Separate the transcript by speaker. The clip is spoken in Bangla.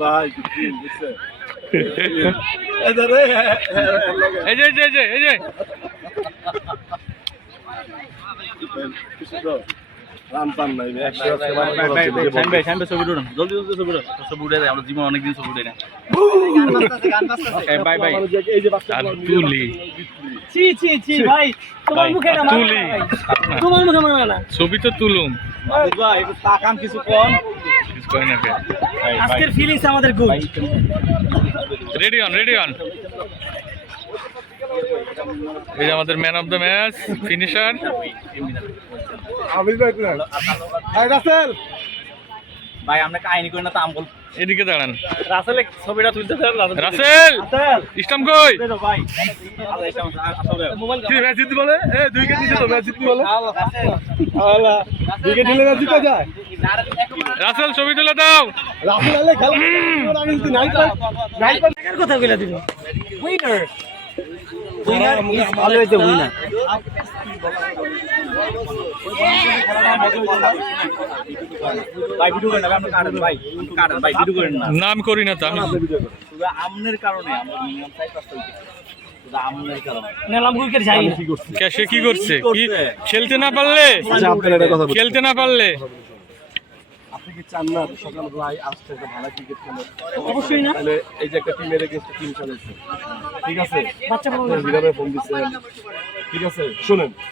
Speaker 1: ভাই
Speaker 2: এই যে এই যে এই যে। ছবি তো তুলুম।
Speaker 1: ভাই তাকান কিছু কম
Speaker 2: কিছু কয় না কে?
Speaker 3: আজকের ফিলিংস আমাদের good
Speaker 2: ready on ready on এই আমাদের man of the match finisher
Speaker 1: ভাই রাসেল!
Speaker 3: ভাই আমরা কাহিনী করি না তো আমল
Speaker 2: এদিকে দাঁড়ান।
Speaker 3: রাসেলে ছবিটা তুলতে দেন
Speaker 2: রাসেল ইস্টাম কই?
Speaker 3: ভাই।
Speaker 1: ম্যাচ জিততে বলে? এ দুই উইকেট নিছে তো ম্যাচ জিততে বলে। আলা দুই উইকেট নিলে ম্যাচ জিতে যায়।
Speaker 2: রাসেল ছবি তুলে দাও।
Speaker 1: রাসেল আলে খেলা নাই নাই
Speaker 3: কথা কইলা দিল। উইনার অলওয়েজ উইনার
Speaker 4: ভাই ভিডিও করেন না আপনি কাটেন ভাই কাটেন ভাই ভিডিও করেন না
Speaker 2: নাম করি না তো আমি
Speaker 4: আমনের কারণে
Speaker 2: সে কি করছে? কি খেলতে না পারলে?
Speaker 1: আচ্ছা
Speaker 2: খেলতে না পারলে?
Speaker 1: আপনি কি চান না সকালবেলায় আসতে ভালো ক্রিকেট খেলে?
Speaker 3: অবশ্যই না।
Speaker 1: তাহলে এই যে একটা টিমের টিম খেলেছে। ঠিক আছে?
Speaker 3: বাচ্চা
Speaker 1: বিরামে ফোন দিচ্ছেন ঠিক আছে? শুনেন।